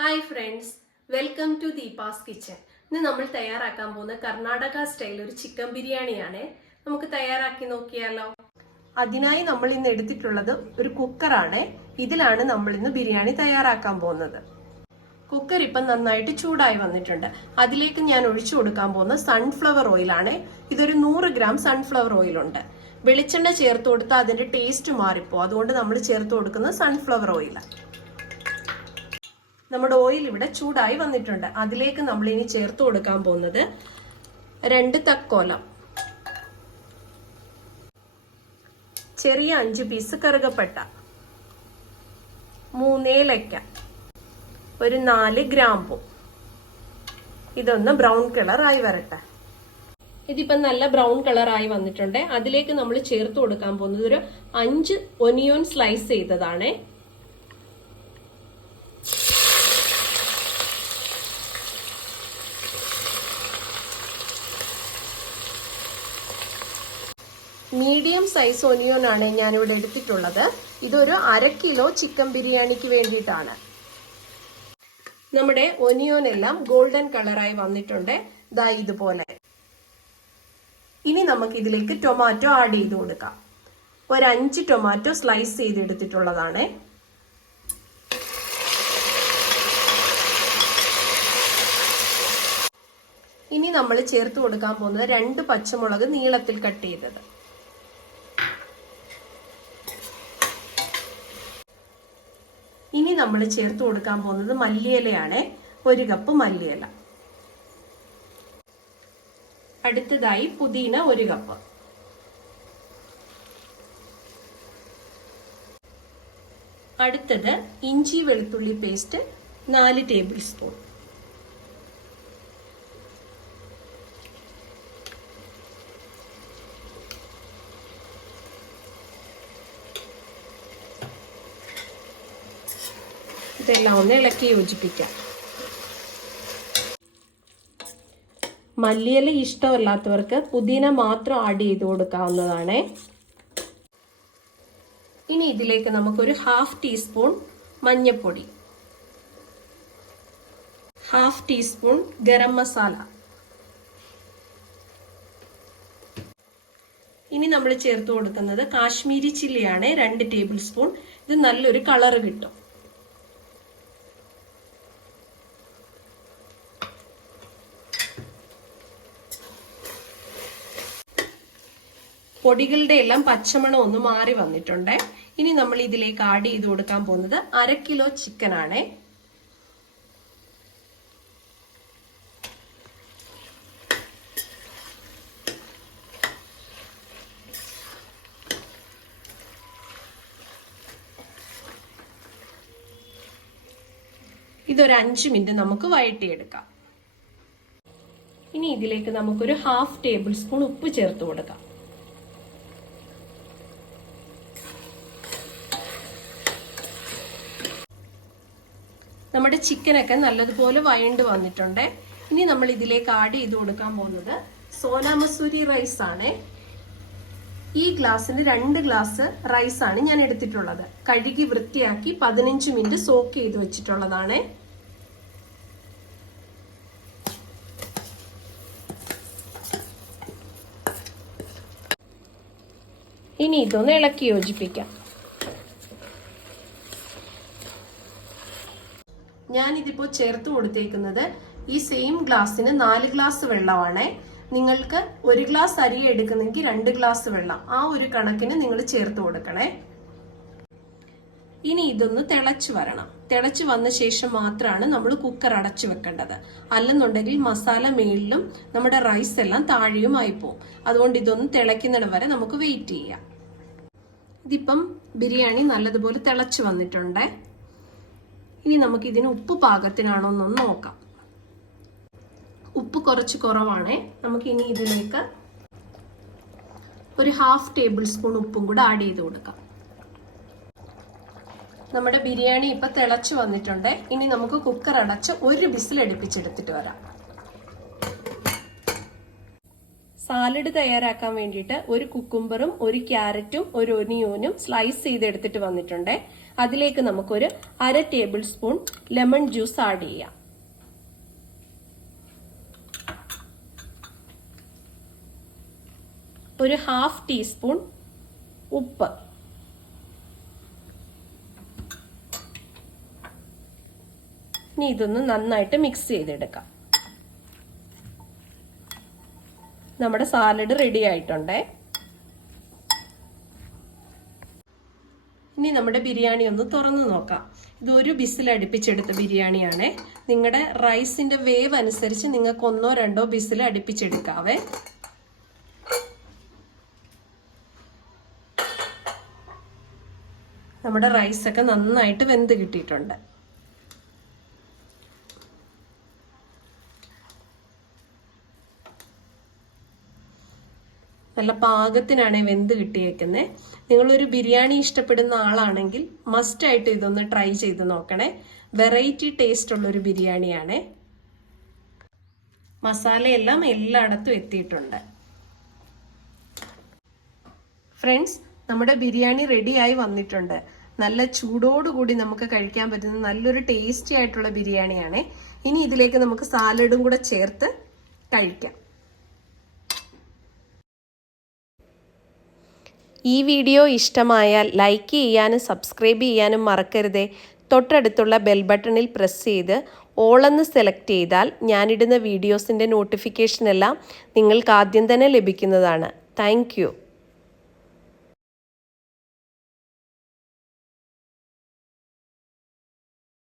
Hi friends, welcome to Deepa's kitchen. ഇന്ന് നമ്മൾ തയ്യാറാക്കാൻ പോകുന്ന കർണാടക സ്റ്റൈൽ ഒരു ചിക്കൻ ബിരിയാണിയാണ്. നമുക്ക് തയ്യാറാക്കി നോക്കിയാലോ. അതിനായി നമ്മൾ ഇന്ന് എടുത്തിട്ടുള്ളത് ഒരു കുക്കറാണ്. ഇതിലാണ് നമ്മൾ ഇന്ന് ബിരിയാണി തയ്യാറാക്കാൻ പോകുന്നത്. കുക്കർ ഇപ്പം നന്നായിട്ട് ചൂടായി വന്നിട്ടുണ്ട്. അതിലേക്ക് ഞാൻ ഒഴിച്ചു കൊടുക്കാൻ പോകുന്ന സൺഫ്ലവർ ഓയിലാണ്. ഇതൊരു 100 ഗ്രാം സൺഫ്ലവർ ഓയിലുണ്ട്. വെളിച്ചെണ്ണ ചേർത്ത് കൊടുത്താൽ അതിന്റെ ടേസ്റ്റ് മാറിപ്പോ, അതുകൊണ്ട് നമ്മൾ ചേർത്ത് കൊടുക്കുന്നത് സൺഫ്ലവർ ഓയിലാണ്. നമ്മുടെ ഓയിൽ ഇവിടെ ചൂടായി വന്നിട്ടുണ്ട്. അതിലേക്ക് നമ്മൾ ഇനി ചേർത്ത് കൊടുക്കാൻ പോകുന്നത് 2 തക്കോലം, ചെറിയ 5 പീസ് കറുകപ്പട്ട, 3 ഏലക്ക, ഒരു 4 ഗ്രാമ്പു. ഇതൊന്ന് ബ്രൗൺ കളർ ആയി വരട്ടെ. ഇതിപ്പം നല്ല ബ്രൗൺ കളർ ആയി വന്നിട്ടുണ്ട്. അതിലേക്ക് നമ്മൾ ചേർത്ത് കൊടുക്കാൻ പോകുന്നത് ഒരു 5 ഒനിയൻ സ്ലൈസ് ചെയ്തതാണ്. മീഡിയം സൈസ് ഒനിയൻ ആണ് ഞാനിവിടെ എടുത്തിട്ടുള്ളത്. ഇതൊരു 1/2 കിലോ ചിക്കൻ ബിരിയാണിക്ക് വേണ്ടിയിട്ടാണ്. നമ്മുടെ ഒനിയൻ എല്ലാം ഗോൾഡൻ കളറായി വന്നിട്ടുണ്ട്. ദാ ഇതുപോലെ. ഇനി നമുക്ക് ഇതിലേക്ക് ടൊമാറ്റോ ആഡ് ചെയ്ത് കൊടുക്കാം. ഒരു 5 ടൊമാറ്റോ സ്ലൈസ് ചെയ്തെടുത്തിട്ടുള്ളതാണ്. ഇനി നമ്മൾ ചേർത്ത് കൊടുക്കാൻ പോകുന്നത് 2 പച്ചമുളക് നീളത്തിൽ കട്ട് ചെയ്തത്. ഇനി നമ്മൾ ചേർത്ത് കൊടുക്കാൻ പോകുന്നത് മല്ലിയിലയാണ്. 1 കപ്പ് മല്ലിയില. അടുത്തതായി പുതിന 1 കപ്പ്. അടുത്തത് ഇഞ്ചി വെളുത്തുള്ളി പേസ്റ്റ് 4 ടേബിൾ സ്പൂൺ. ഇതെല്ലാം ഒന്ന് ഇളക്കി യോജിപ്പിക്കാം. മല്ലിയില ഇഷ്ടമല്ലാത്തവർക്ക് പുതിന മാത്രം ആഡ് ചെയ്ത് കൊടുക്കാവുന്നതാണ്. ഇനി ഇതിലേക്ക് നമുക്കൊരു 1/2 ടീസ്പൂൺ മഞ്ഞൾപ്പൊടി, 1/2 ടീസ്പൂൺ ഗരം മസാല. ഇനി നമ്മൾ ചേർത്ത് കൊടുക്കുന്നത് കാശ്മീരി ചില്ലിയാണ്, 2 ടേബിൾ സ്പൂൺ. ഇത് നല്ലൊരു കളറ് കിട്ടും. പൊടികളുടെ എല്ലാം പച്ചമണം ഒന്ന് മാറി വന്നിട്ടുണ്ട്. ഇനി നമ്മൾ ഇതിലേക്ക് ആഡ് ചെയ്ത് കൊടുക്കാൻ പോകുന്നത് 1/2 കിലോ ചിക്കൻ ആണ്. ഇതൊരു 5 മിനിറ്റ് നമുക്ക് വഴറ്റിയെടുക്കാം. ഇനി ഇതിലേക്ക് നമുക്കൊരു 1/2 ടേബിൾ സ്പൂൺ ഉപ്പ് ചേർത്ത് കൊടുക്കാം. നമ്മുടെ ചിക്കനൊക്കെ നല്ലതുപോലെ വഴണ്ട് വന്നിട്ടുണ്ട്. ഇനി നമ്മൾ ഇതിലേക്ക് ആഡ് ചെയ്ത് കൊടുക്കാൻ പോകുന്നത് സോനാ മസൂരി റൈസ് ആണ്. ഈ ഗ്ലാസ്സിന് 2 ഗ്ലാസ് റൈസ് ആണ് ഞാൻ എടുത്തിട്ടുള്ളത്. കഴുകി വൃത്തിയാക്കി 15 മിനിറ്റ് സോക്ക് ചെയ്ത് വെച്ചിട്ടുള്ളതാണ്. ഇനി ഇതൊന്ന് ഇളക്കി യോജിപ്പിക്കാം. ഞാനിതിപ്പോ ചേർത്ത് കൊടുത്തേക്കുന്നത് ഈ സെയിം ഗ്ലാസ്സിന് 4 ഗ്ലാസ് വെള്ളമാണ്. നിങ്ങൾക്ക് 1 ഗ്ലാസ് അരി എടുക്കുന്നെങ്കിൽ 2 ഗ്ലാസ് വെള്ളം, ആ ഒരു കണക്കിന് നിങ്ങൾ ചേർത്ത് കൊടുക്കണേ. ഇനി ഇതൊന്ന് തിളച്ചു വരണം. തിളച്ചു വന്ന ശേഷം മാത്രമാണ് നമ്മൾ കുക്കർ അടച്ചു വെക്കേണ്ടത്. അല്ലെന്നുണ്ടെങ്കിൽ മസാല മേളിലും നമ്മുടെ റൈസ് എല്ലാം താഴെയുമായി പോകും. അതുകൊണ്ട് ഇതൊന്ന് തിളയ്ക്കുന്നിടം വരെ നമുക്ക് വെയിറ്റ് ചെയ്യാം. ഇതിപ്പം ബിരിയാണി നല്ലതുപോലെ തിളച്ചു വന്നിട്ടുണ്ട്. ഇനി നമുക്ക് ഇതിന് ഉപ്പ് പാകത്തിനാണോ എന്നൊന്ന് നോക്കാം. ഉപ്പ് കുറച്ച് കുറവാണ്. നമുക്ക് ഇനി ഇതിലേക്ക് ഒരു 1/2 ടേബിൾ സ്പൂൺ ഉപ്പും കൂടെ ആഡ് ചെയ്ത് കൊടുക്കാം. നമ്മുടെ ബിരിയാണി ഇപ്പൊ തിളച്ചു വന്നിട്ടുണ്ട്. ഇനി നമുക്ക് കുക്കർ അടച്ച് 1 വിസിൽ അടുപ്പിച്ചെടുത്തിട്ട് വരാം. സാലഡ് തയ്യാറാക്കാൻ വേണ്ടിയിട്ട് 1 കുക്കുംബറും 1 ക്യാരറ്റും 1 ഒനിയനും സ്ലൈസ് ചെയ്തെടുത്തിട്ട് വന്നിട്ടുണ്ട്. അതിലേക്ക് നമുക്കൊരു 1/2 table spoon lemon juice add ചെയ്യാം. ഒരു 1/2 ടീസ്പൂൺ ഉപ്പ്. ഇനി ഇതൊന്ന് നന്നായിട്ട് മിക്സ് ചെയ്തെടുക്കാം. നമ്മുടെ സാലഡ് റെഡി ആയിട്ടുണ്ടേ. ഇനി നമ്മുടെ ബിരിയാണി ഒന്ന് തുറന്നു നോക്കാം. ഇത് ഒരു ബിസിൽ അടുപ്പിച്ചെടുത്ത ബിരിയാണിയാണ്. നിങ്ങളുടെ റൈസിന്റെ വേവ് അനുസരിച്ച് നിങ്ങൾക്ക് 1 or 2 ബിസിൽ അടുപ്പിച്ചെടുക്കാവേ. നമ്മുടെ റൈസൊക്കെ നന്നായിട്ട് വെന്ത് കിട്ടിയിട്ടുണ്ട്. നല്ല പാകത്തിനാണ് വെന്ത് കിട്ടിയേക്കുന്നത്. നിങ്ങളൊരു ബിരിയാണി ഇഷ്ടപ്പെടുന്ന ആളാണെങ്കിൽ മസ്റ്റായിട്ട് ഇതൊന്ന് ട്രൈ ചെയ്ത് നോക്കണേ. വെറൈറ്റി ടേസ്റ്റ് ഉള്ളൊരു ബിരിയാണിയാണ്. മസാലയെല്ലാം എല്ലായിടത്തും എത്തിയിട്ടുണ്ട്. ഫ്രണ്ട്സ്, നമ്മുടെ ബിരിയാണി റെഡിയായി വന്നിട്ടുണ്ട്. നല്ല ചൂടോടുകൂടി നമുക്ക് കഴിക്കാൻ പറ്റുന്ന നല്ലൊരു ടേസ്റ്റി ആയിട്ടുള്ള ബിരിയാണിയാണ്. ഇനി ഇതിലേക്ക് നമുക്ക് സാലഡും കൂടെ ചേർത്ത് കഴിക്കാം. ഈ വീഡിയോ ഇഷ്ടമായാൽ ലൈക്ക് ചെയ്യാനും സബ്സ്ക്രൈബ് ചെയ്യാനും മറക്കരുതേ. തൊട്ടടുത്തുള്ള ബെൽ ബട്ടണിൽ പ്രസ് ചെയ്ത് ഓൾ എന്ന് സെലക്ട് ചെയ്താൽ ഞാനിടുന്ന വീഡിയോസിൻ്റെ നോട്ടിഫിക്കേഷൻ എല്ലാം നിങ്ങൾക്ക് ആദ്യം തന്നെ ലഭിക്കുന്നതാണ്. Thank you.